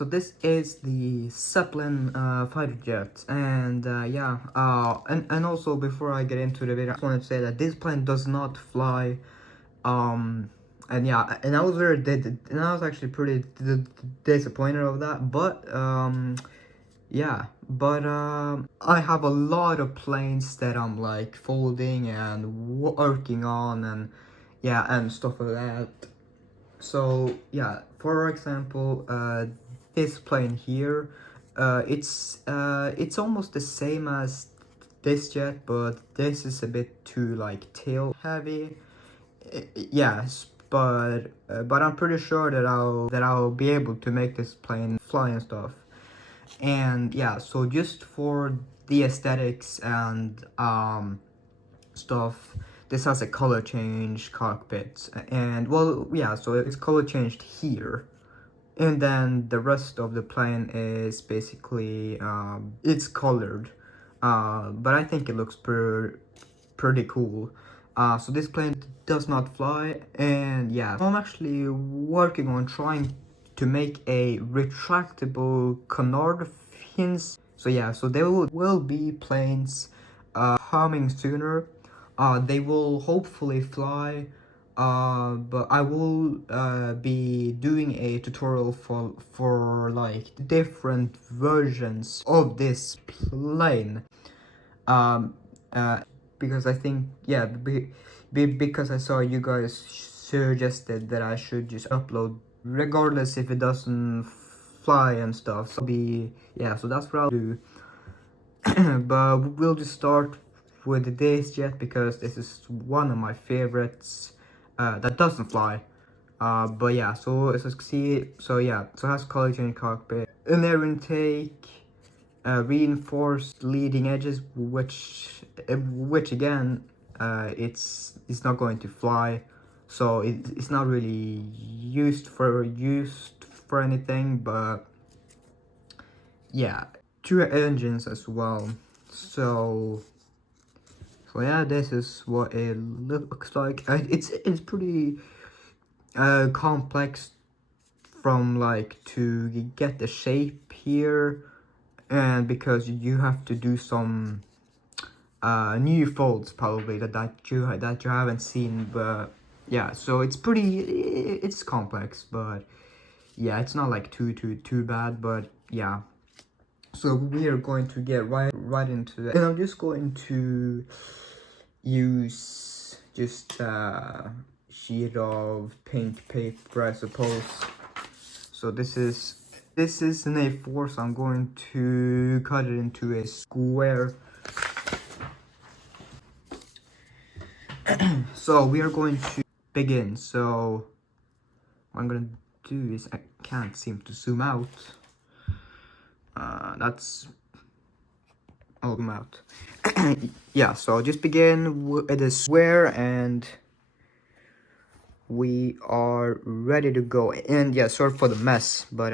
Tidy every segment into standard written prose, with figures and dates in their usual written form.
So this is the Zepplin fighter jet, and yeah, and also before I get into the video, I just wanted to say that this plane does not fly, and yeah, and I was and I was actually pretty disappointed of that, but yeah, but I have a lot of planes that I'm like folding and working on, and yeah, and stuff like that. So yeah, for example, this plane here, it's almost the same as this jet, but this is a bit too like tail heavy. Yes, but I'm pretty sure that I'll be able to make this plane fly and stuff. And yeah, so just for the aesthetics and stuff, this has a color change cockpit, and well, yeah, so it's color changed here, and then the rest of the plane is basically it's colored, but I think it looks pretty cool. So this plane does not fly, and yeah, I'm actually working on trying to make a retractable canard fins. So yeah, so there will be planes coming sooner. They will hopefully fly, but I will be doing a tutorial for like different versions of this plane. Um, because I think, yeah, because I saw you guys suggested that I should just upload regardless if it doesn't fly and stuff. So yeah, so that's what I'll do. But we'll just start with this jet because this is one of my favorites that doesn't fly. But yeah, so as you can see, so yeah, so it has color change cockpit, an air intake, reinforced leading edges, which again, it's not going to fly, so it's not really used for anything. But yeah, two engines as well. So yeah, this is what it looks like. It's pretty complex from like to get the shape here, and because you have to do some new folds probably that you haven't seen. But yeah, so it's complex, but yeah, it's not like too bad. But yeah, so we are going to get right into it, and I'm just going to use just sheet of pink paper, I suppose. So this is an A4, so I'm going to cut it into a square. So we are going to begin. So what I'm gonna do is, I can't seem to zoom out. That's zoom out. Yeah, so I'll just begin with a square, and we are ready to go. And yeah, sorry for the mess, but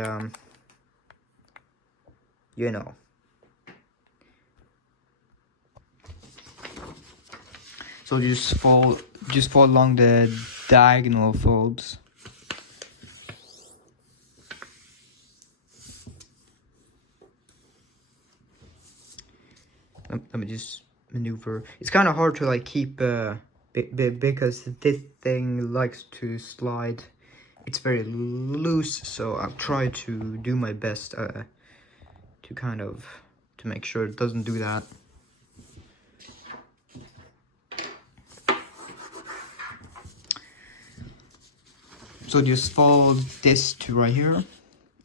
you know. So just fold along the diagonal folds. Let me just maneuver. It's kind of hard to like keep because this thing likes to slide. It's very loose, so I'll try to do my best to kind of make sure it doesn't do that. So just fold this to right here,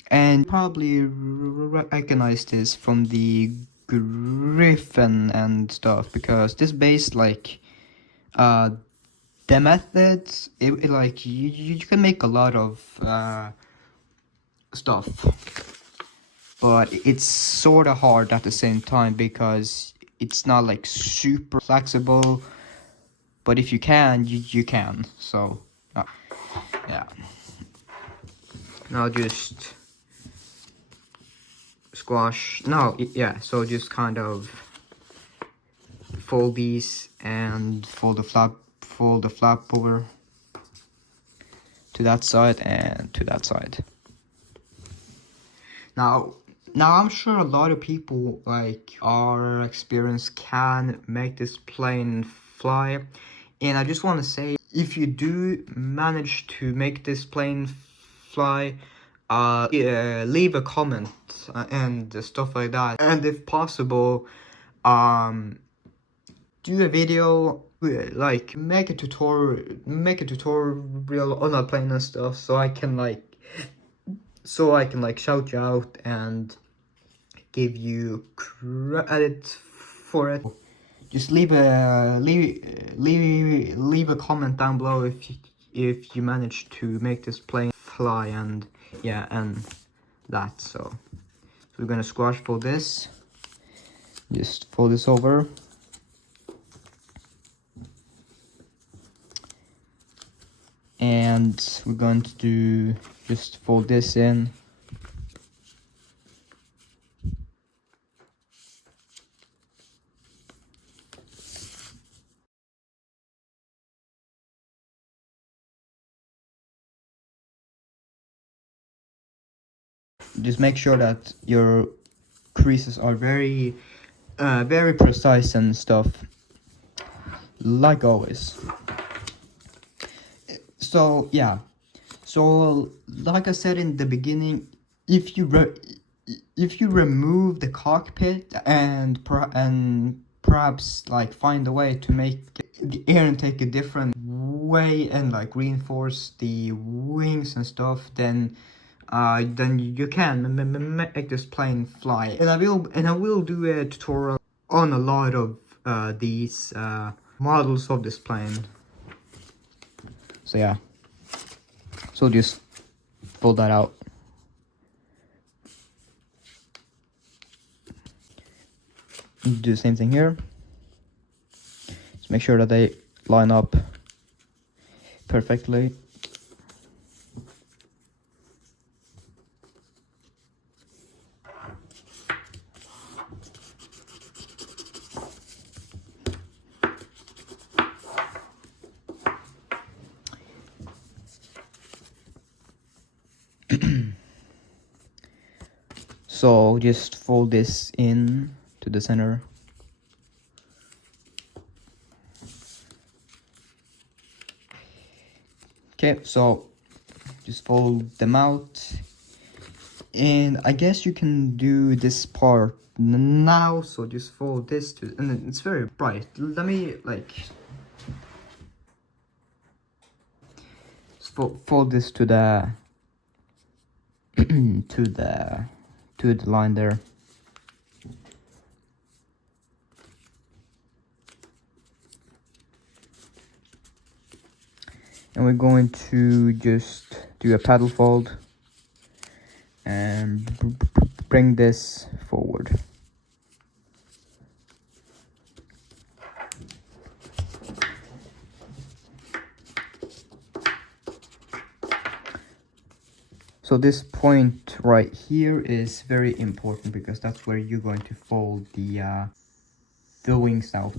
and probably recognize this from the Griffin and stuff, because this base, like the methods, it like you can make a lot of stuff, but it's sort of hard at the same time because it's not like super flexible. But if you can, you can. So yeah, now just squash. No, yeah, so just kind of fold these and fold the flap over to that side and to that side. Now, I'm sure a lot of people like our experience can make this plane fly, and I just want to say, if you do manage to make this plane fly, leave a comment and stuff like that, and if possible, do a video, like make a tutorial on a plane and stuff, so I can like shout you out and give you credit for it. Just leave a comment down below if you manage to make this plane fly, and yeah, and that. So we're gonna squash fold this. Just fold this over. And we're going to do, just fold this in. Just make sure that your creases are very precise and stuff, like always. So yeah, so like I said in the beginning, if you remove the cockpit and perhaps like find a way to make the air intake a different way and like reinforce the wings and stuff, then you can make this plane fly. And I will do a tutorial on a lot of these models of this plane. So yeah, so just fold that out. Do the same thing here. Just make sure that they line up perfectly. So just fold this in to the center. Okay, so just fold them out, and I guess you can do this part now. So just fold this to, and it's very bright. Let me like fold this to the to the line there. And we're going to just do a paddle fold and bring this forward. So this point right here is very important because that's where you're going to fold the wings out.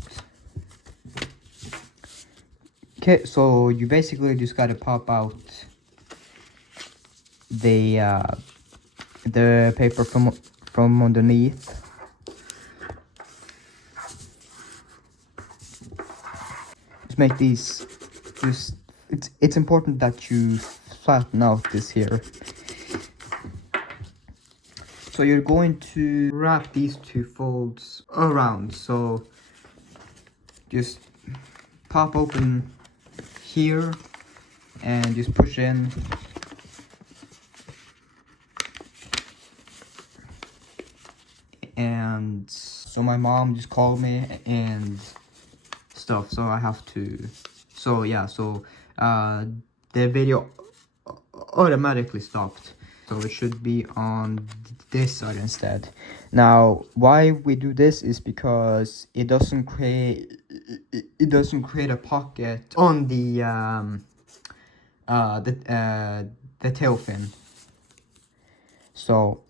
Okay, so you basically just gotta pop out the paper from underneath. Just make these, it's important that you flatten out this here. So you're going to wrap these two folds around, so just pop open here and just push in, and so my mom just called me and stuff, so I have to, so yeah, so the video automatically stopped, so it should be on this side instead. Now why we do this is because it doesn't create a pocket on the tail fin. So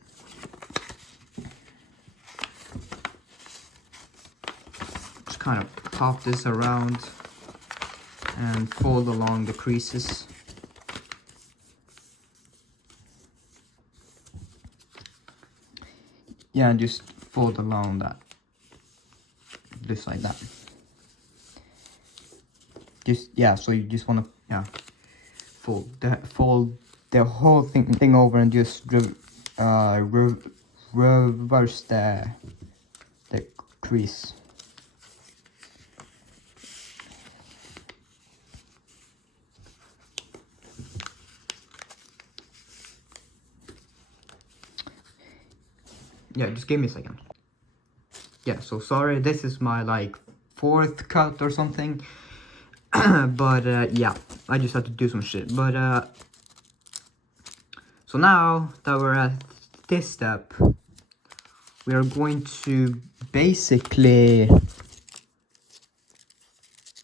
just kind of pop this around and fold along the creases. yeah, and just fold along that, just like that. Just, yeah, so you just want to, yeah, fold the whole thing over and just reverse the crease. Yeah, just give me a second. Yeah, so sorry, this is my like 4th cut or something. But yeah, I just had to do some shit. But so now that we're at this step, we are going to basically,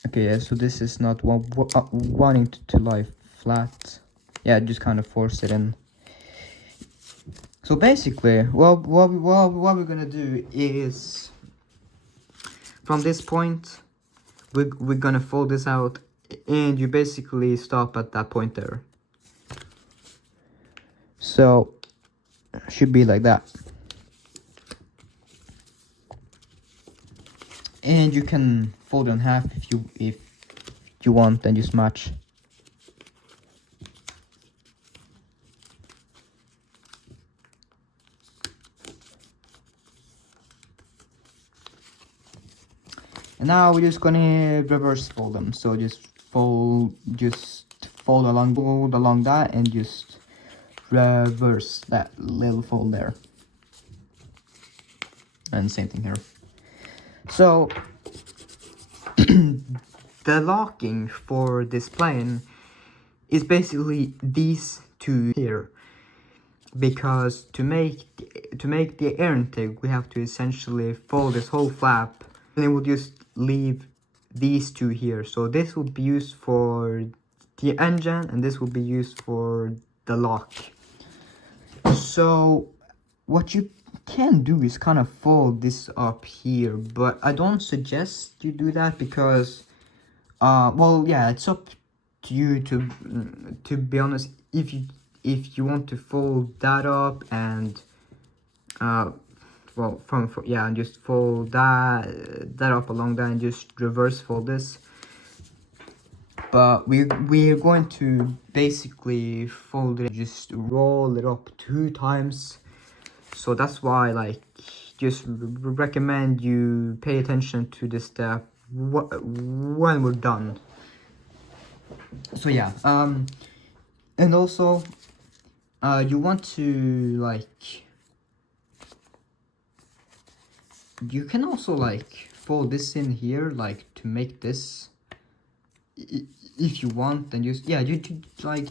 okay, yeah, so this is not wanting to lie flat. Yeah, just kind of force it in. So basically, what we're gonna do is, from this point, we're gonna fold this out, and you basically stop at that point there. So should be like that. And you can fold it in half if you want, and just match. And now we're just gonna reverse fold them. So just fold along that, and just reverse that little fold there. And same thing here. So the locking for this plane is basically these two here, because to make the air intake, we have to essentially fold this whole flap, and then we'll just leave these two here. So this will be used for the engine, and this will be used for the lock. So what you can do is kind of fold this up here, but I don't suggest you do that because well, yeah, it's up to you to be honest. If you want to fold that up and well, yeah, and just fold that up along that, and just reverse fold this. But we're going to basically fold it, just roll it up 2 times. So that's why, like, just recommend you pay attention to this step when we're done. So yeah, and also you want to, like, you can also like fold this in here, like, to make this, if you want. And just, yeah, you like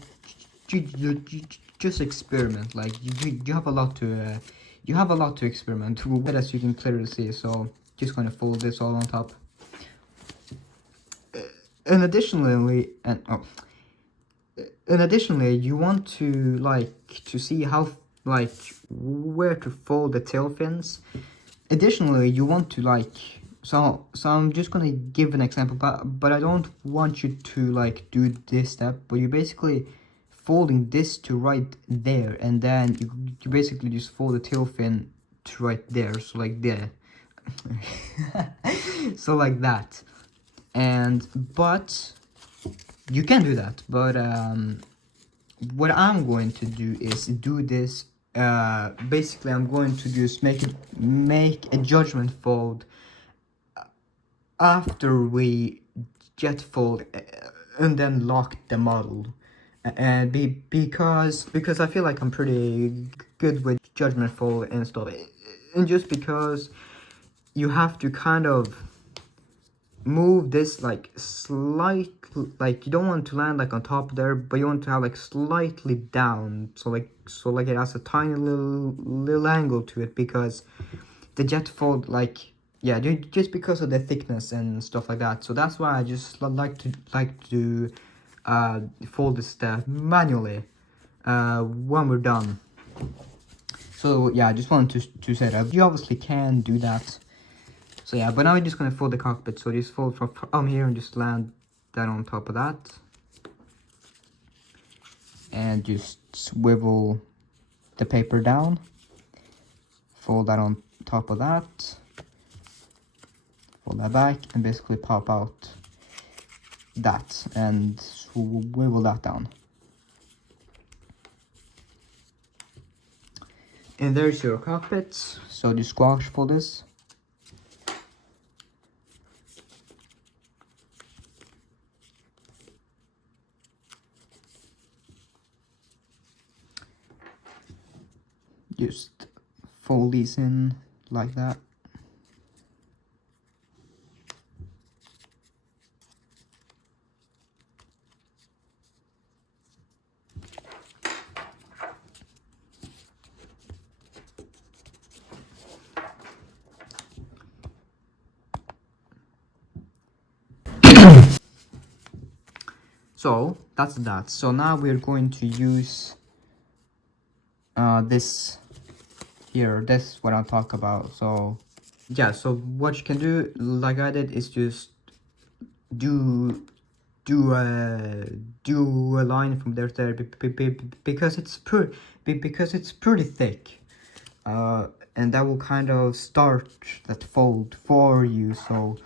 just experiment. Like, you have a lot to experiment with, as you can clearly see. So just gonna fold this all on top. And additionally, you want to, like, to see how, like, where to fold the tail fins. Additionally, you want to, like, so I'm just gonna give an example, but I don't want you to, like, do this step, but you basically folding this to right there, and then you basically just fold the tail fin to right there, so like there. So like that. And but you can do that, but what I'm going to do is do this. Basically, I'm going to just make a judgment fold after we jet fold, and then lock the model. And because I feel like I'm pretty good with judgment fold and stuff, and just because you have to kind of move this, like, slightly, like, you don't want to land like on top there, but you want to have, like, slightly down, so like it has a tiny little angle to it, because the jet fold, like, yeah, just because of the thickness and stuff like that. So that's why I just like to fold this step manually when we're done. So yeah, I just wanted to say that you obviously can do that. So yeah, but now we're just gonna fold the cockpit. So just fold from here and just land that on top of that, and just swivel the paper down, fold that on top of that, fold that back, and basically pop out that and swivel that down. And there's your cockpit. So just squash for this. Just fold these in like that. So that's that. So now we're going to use this here. That's what I'll talk about. So yeah, so what you can do, like I did, is just do a line from there to there, because it's pretty thick, and that will kind of start that fold for you. So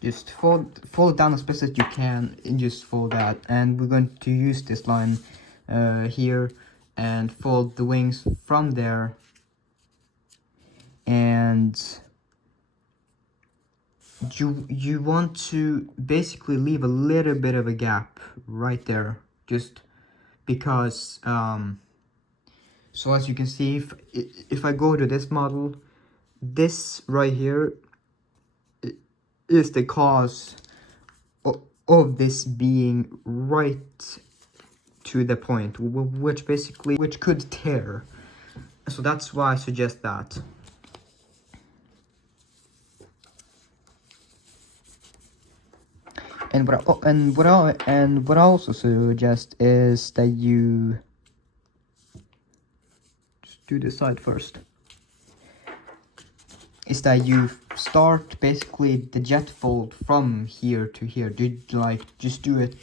just fold down as best as you can and just fold that. And we're going to use this line here and fold the wings from there, and you want to basically leave a little bit of a gap right there, just because so as you can see, if I go to this model, this right here is the cause of this being right to the point, which could tear. So that's why I suggest that. And what I also suggest is that you just do this side first. Is that you start basically the jet fold from here to here. Just do it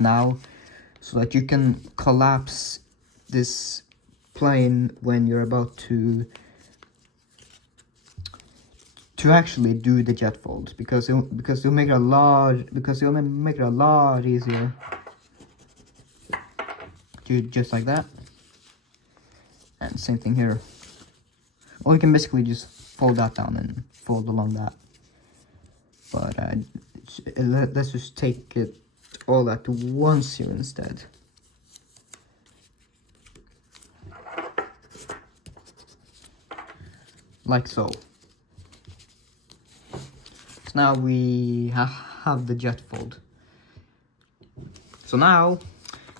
now, so that you can collapse this plane when you're about to actually do the jet fold, because it'll make it a lot easier. Do just like that, and same thing here. Or you can basically just fold that down and fold along that. But let's just take it all at once here instead. Like so. So now we have the jet fold. So now,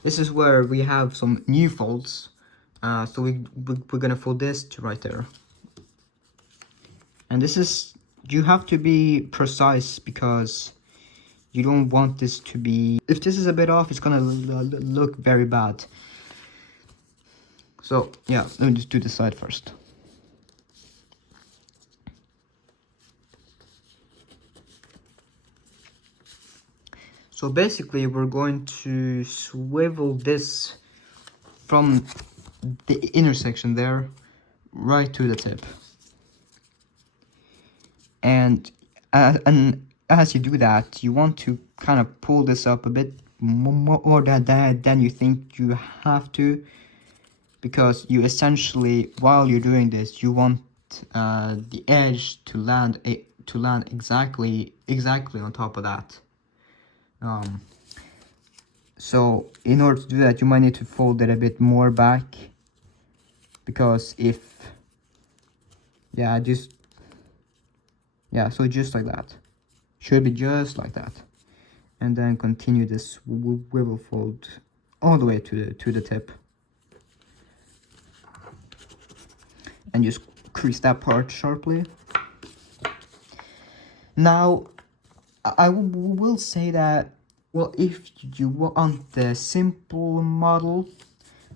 this is where we have some new folds. So we're gonna fold this to right there. And this is, you have to be precise, because you don't want this to be, if this is a bit off, it's gonna look very bad. So yeah, let me just do this side first. So basically we're going to swivel this from the intersection there right to the tip. And as you do that, you want to kind of pull this up a bit more than you think you have to, because you essentially, while you're doing this, you want the edge to land exactly on top of that. So in order to do that, you might need to fold it a bit more back, because so just like that. Should be just like that. And then continue this swivel fold all the way to the tip. And just crease that part sharply. Now, I will say that, well, if you want the simple model,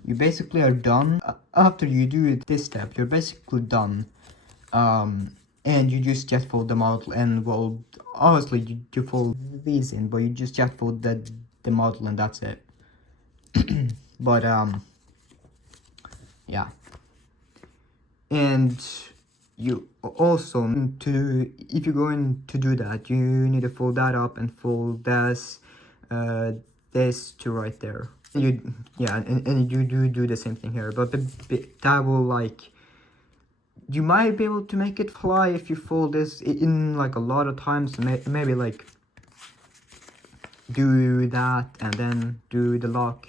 you basically are done. After you do this step, you're basically done. And you just jet fold the model, and well, obviously you fold these in, but you just jet fold the model, and that's it. But Yeah. And you also if you're going to do that, you need to fold that up and fold this to right there. And you do the same thing here, but that will like, you might be able to make it fly if you fold this in like a lot of times. Maybe like do that and then do the lock.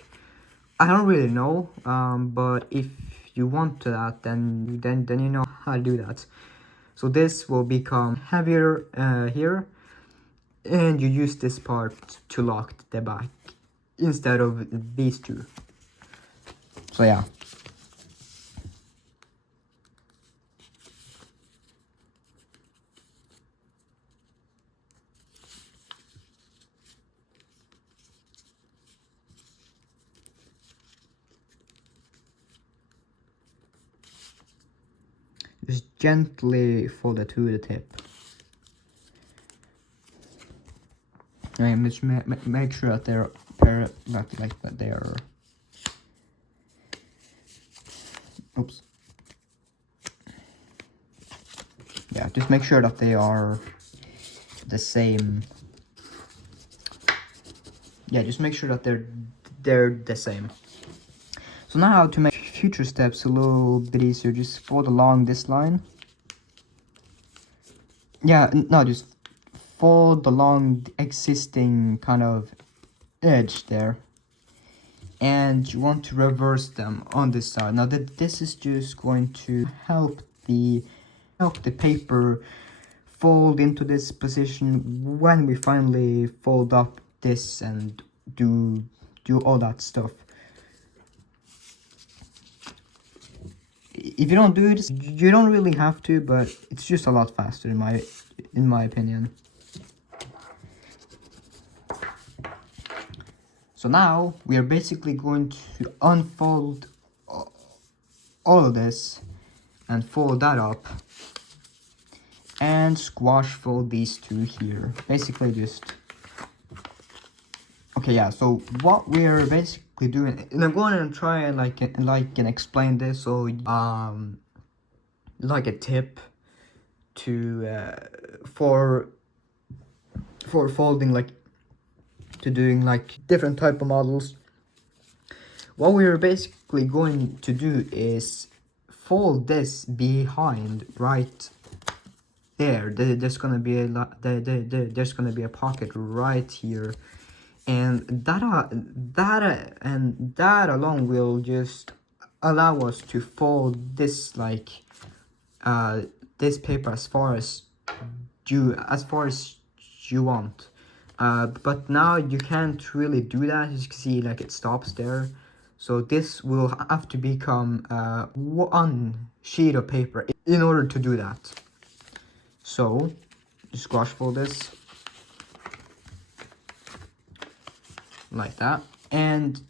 I don't really know, but if you want to that, then you know how to do that. So this will become heavier here, and you use this part to lock the back instead of these two. So yeah. Just gently fold it to the tip. And just make sure that they're like that they are. Oops. Yeah, just make sure that they are the same. Yeah, just make sure that they're the same. So now to make future steps a little bit easier, just fold along this line. Yeah, no, just fold along the existing kind of edge there. And you want to reverse them on this side. Now this is just going to help the paper fold into this position when we finally fold up this and do all that stuff. If you don't do this, you don't really have to, but it's just a lot faster in my opinion. So now we are basically going to unfold all of this and fold that up and squash fold these two here. Basically just, okay, yeah, so what we're basically doing, and I'm going to try and and explain this, so like a tip to for folding, like to doing like different type of models. What we're basically going to do is fold this behind right there. There's gonna be there's gonna be a pocket right here, and that alone will just allow us to fold this this paper as far as you want. But now you can't really do that. As you can see, like it stops there. So this will have to become one sheet of paper in order to do that. So just squash fold this like that, and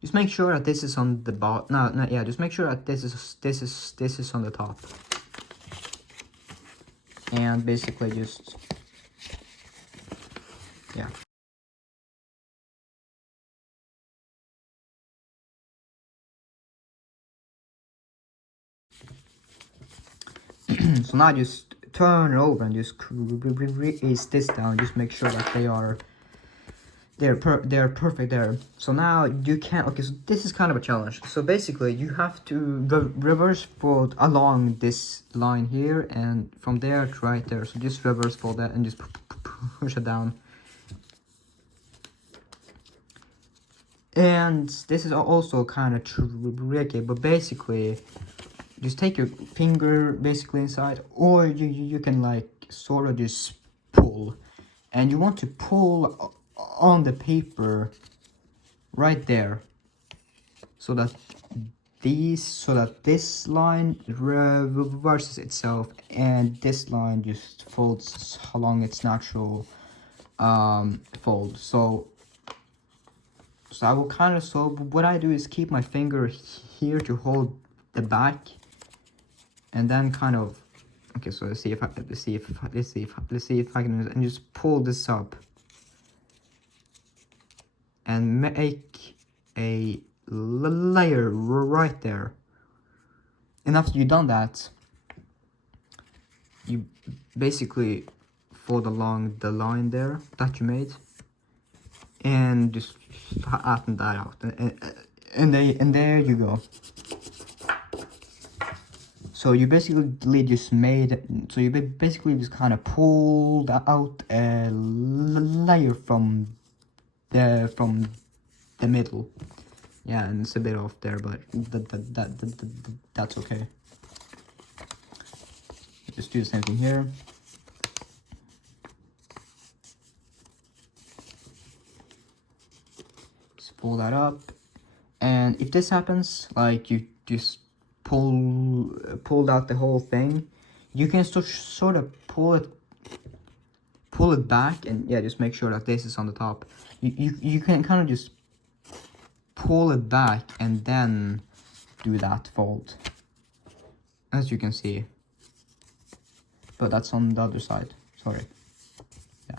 just make sure that this is on the bottom. No, yeah, just make sure that this is on the top, and basically just, yeah. So now just turn it over and just raise this down. Just make sure that they're perfect there. So now you can, okay, so this is kind of a challenge. So basically you have to reverse fold along this line here, and from there to right there. So just reverse fold that and just push it down. And this is also kind of tricky, but basically just take your finger basically inside, or you can like sort of just pull, and you want to pull on the paper right there, so that this line reverses itself and this line just folds along its natural fold. So I will kind of, so what I do is keep my finger here to hold the back, and then kind of, okay, so let's see if I can, and just pull this up and make a layer right there. And after you've done that, you basically fold along the line there that you made, and just flatten that out, and there you go. So you basically just basically just kind of pulled out a layer from the middle. Yeah, and it's a bit off there, but that's okay. Just do the same thing here. Just pull that up, and if this happens, like you just pulled out the whole thing, you can sort of pull it back, and yeah, just make sure that this is on the top. You can kind of just pull it back and then do that fold, as you can see. But that's on the other side, sorry. Yeah.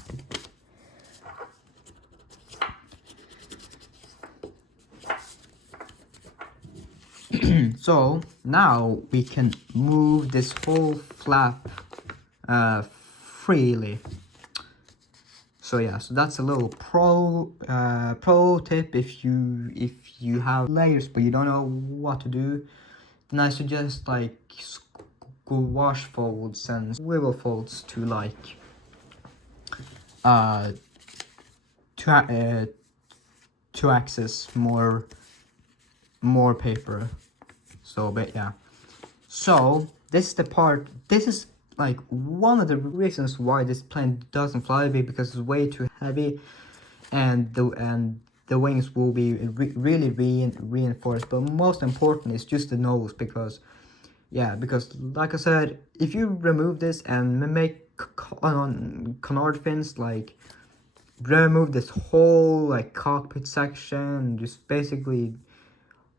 So now we can move this whole flap freely. So yeah, so that's a little pro tip. If you have layers but you don't know what to do, then I suggest like squash folds and swivel folds to like to access more paper. So, but yeah, so this is the part, this is like one of the reasons why this plane doesn't fly, because it's way too heavy, and the wings will be really reinforced. But most important is just the nose, because yeah, because like I said, if you remove this and make canard fins, like remove this whole like cockpit section, just basically,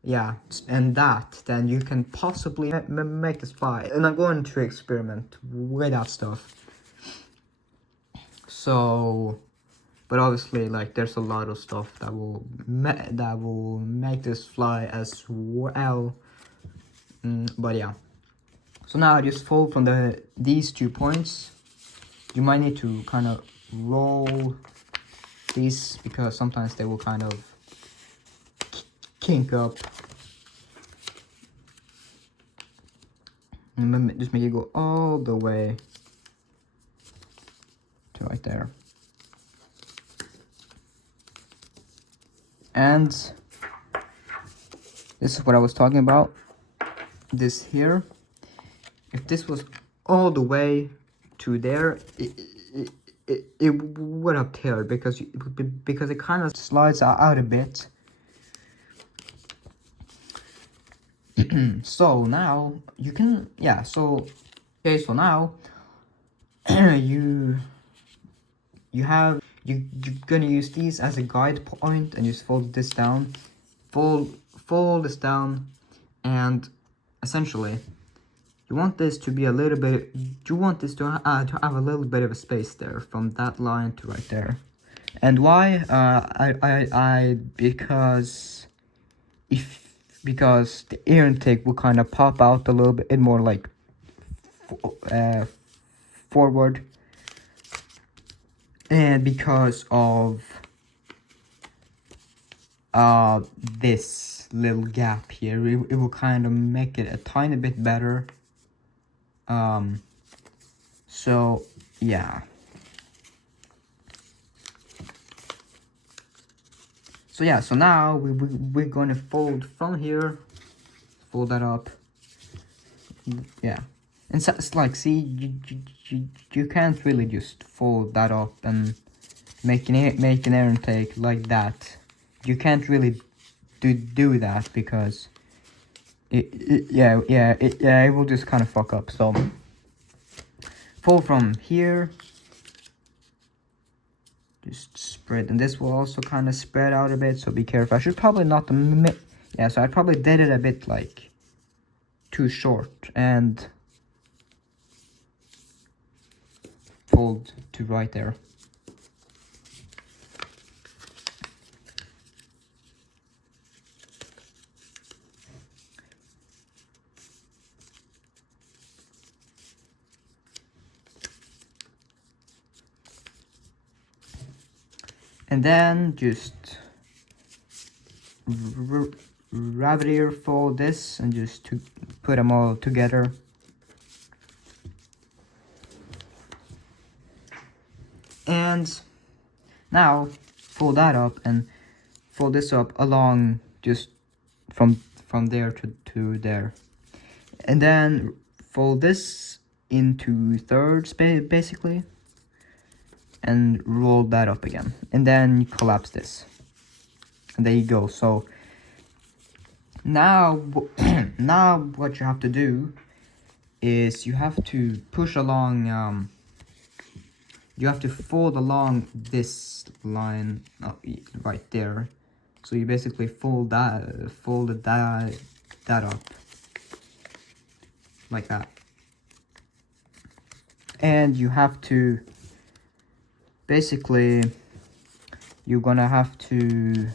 yeah, and then you can possibly make this fly. And I'm going to experiment with that stuff. So, but obviously, like, there's a lot of stuff that will make this fly as well. But yeah, so now I just fold from these 2 points. You might need to kind of roll these, because sometimes they will kind of kink up. And just make it go all the way to right there. And this is what I was talking about. This here, if this was all the way to there, it would have teared, because it kind of slides out a bit. So now you can, yeah, so okay, so now you're gonna use these as a guide point, and just fold this down, fold this down, and essentially you want this to be a little bit, you want this to have a little bit of a space there from that line to right there. And why? Because the air intake will kind of pop out a little bit more, like forward, and because of this little gap here, it will kind of make it a tiny bit better. So yeah. So yeah, so now we're going to fold from here, fold that up. Yeah, and so it's like, see, you can't really just fold that up and make an air intake like that. You can't really do that, because it will just kind of fuck up. So fold from here, just spread, and this will also kind of spread out a bit, so be careful. I should probably not yeah, so I probably did it a bit like too short, and fold to right there. And then just rabbit ear fold this and just to put them all together. And now fold that up and fold this up along just from there to there. And then fold this into thirds basically. And roll that up again. And then collapse this. And there you go. So now, now what you have to do is you have to push along, you have to fold along this line right there. So you basically fold that up like that. And you have to basically, you're gonna have to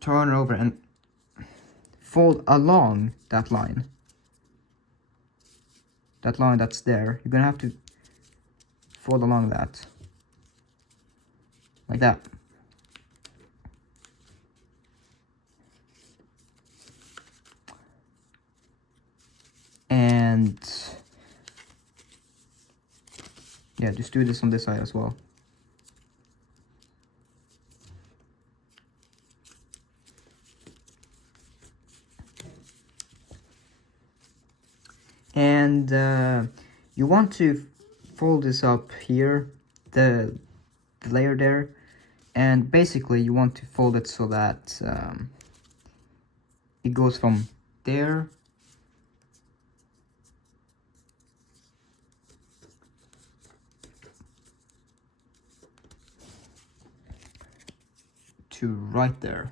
turn over and fold along that line. That line that's there, you're gonna have to fold along that. Like that. And yeah, just do this on this side as well. And you want to fold this up here, the layer there, and basically you want to fold it so that it goes from there to right there.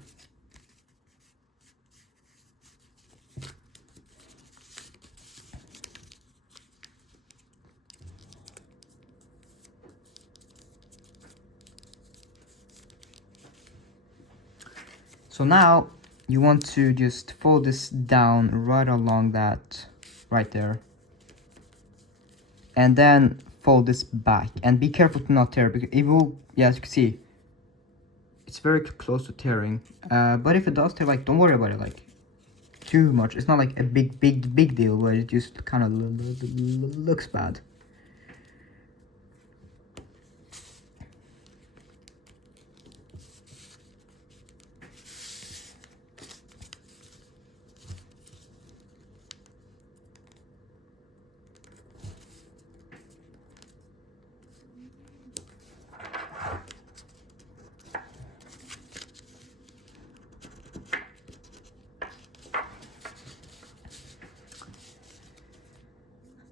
So now you want to just fold this down right along that, right there. And then fold this back. And be careful to not tear, because it will, yeah, as you can see, it's very close to tearing. But if it does tear, like, don't worry about it, like, too much. It's not like a big deal, but it just kind of looks bad.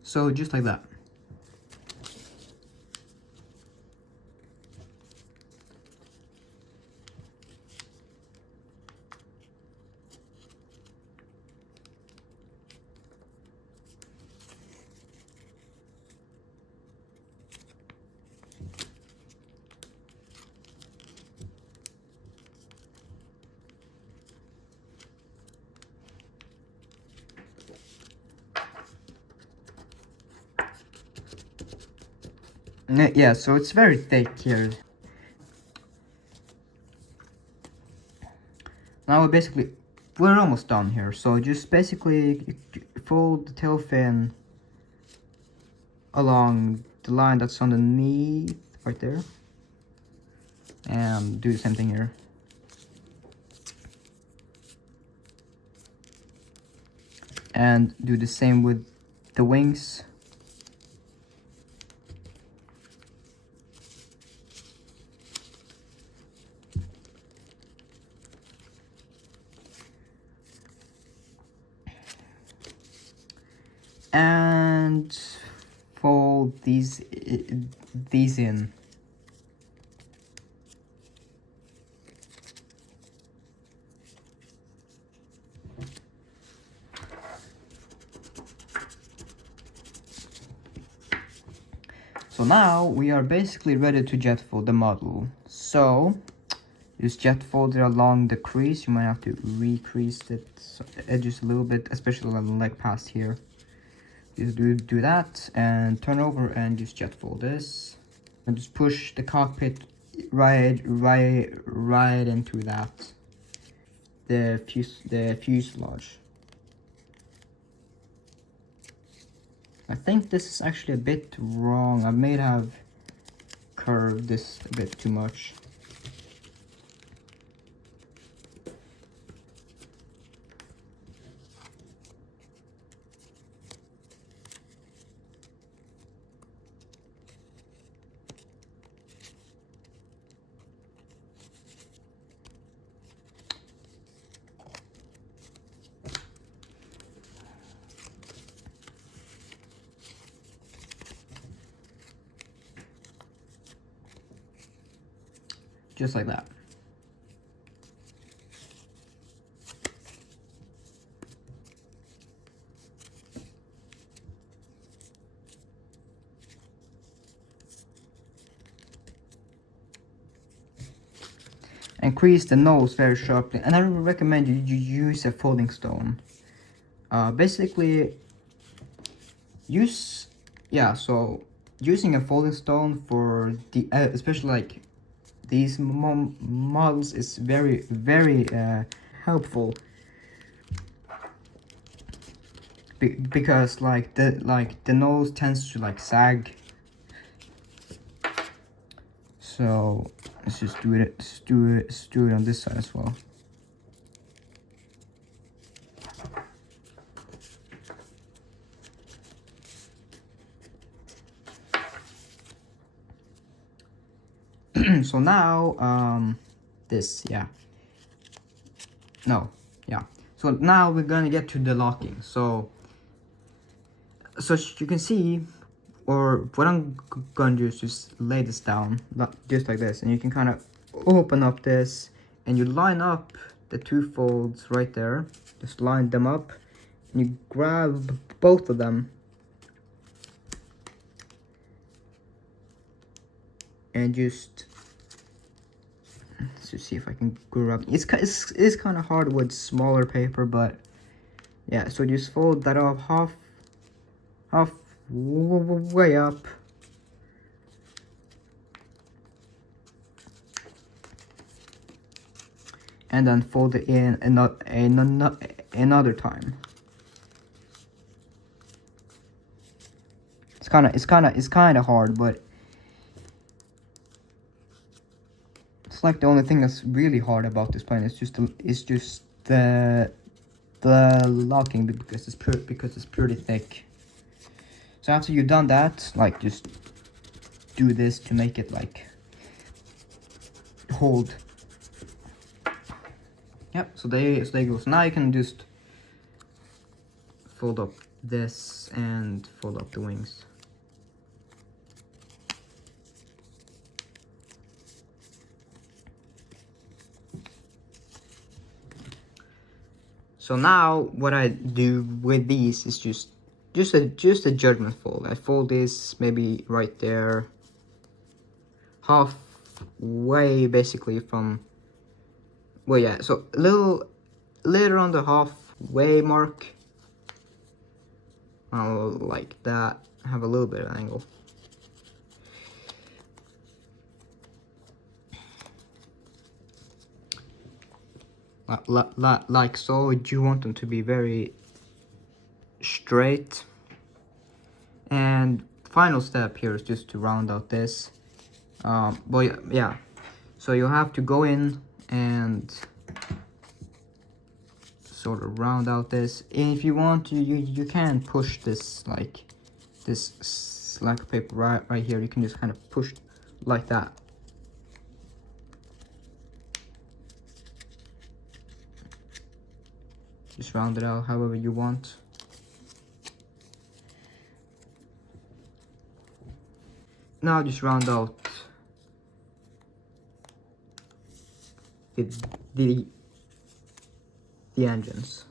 So just like that. Yeah, so it's very thick here. Now we're almost done here. So just basically fold the tail fin along the line that's underneath, right there. And do the same thing here. And do the same with the wings. And fold these in. So now we are basically ready to jet fold the model. So just jet fold it along the crease. You might have to recrease the edges a little bit, especially on the leg past here. Just do that and turn over and just jet fold this. And just push the cockpit right into that. The fuselage. I think this is actually a bit wrong. I may have curved this a bit too much. Just like that. And crease the nose very sharply. And I recommend you use a folding stone. Basically, so using a folding stone for the especially like these models is very helpful, because like the nose tends to like sag. So let's just do it on this side as well. So now so now we're gonna get to the locking. So you can see, or what I'm gonna do is just lay this down just like this, and you can kind of open up this and you line up the two folds right there. Just line them up and you grab both of them and just, let's just see if I can grab. It's kind of hard with smaller paper, but yeah. So just fold that up half way up, and then fold it in another time. It's kind of hard, but it's like the only thing that's really hard about this plane is just the locking, because it's pretty thick. So after you've done that, like, just do this to make it like hold. Yep. So there you go. So now you can just fold up this and fold up the wings. So now what I do with these is just a judgment fold. I fold this maybe right there, halfway basically from, well, yeah, so a little later on the halfway mark. I'll like that, have a little bit of angle. Like so. You want them to be very straight. And final step here is just to round out this. But yeah, so you have to go in and sort of round out this. And if you want to, you can push this, like this slack paper right here. You can just kind of push like that. Just round it out however you want. Now just round out the engines.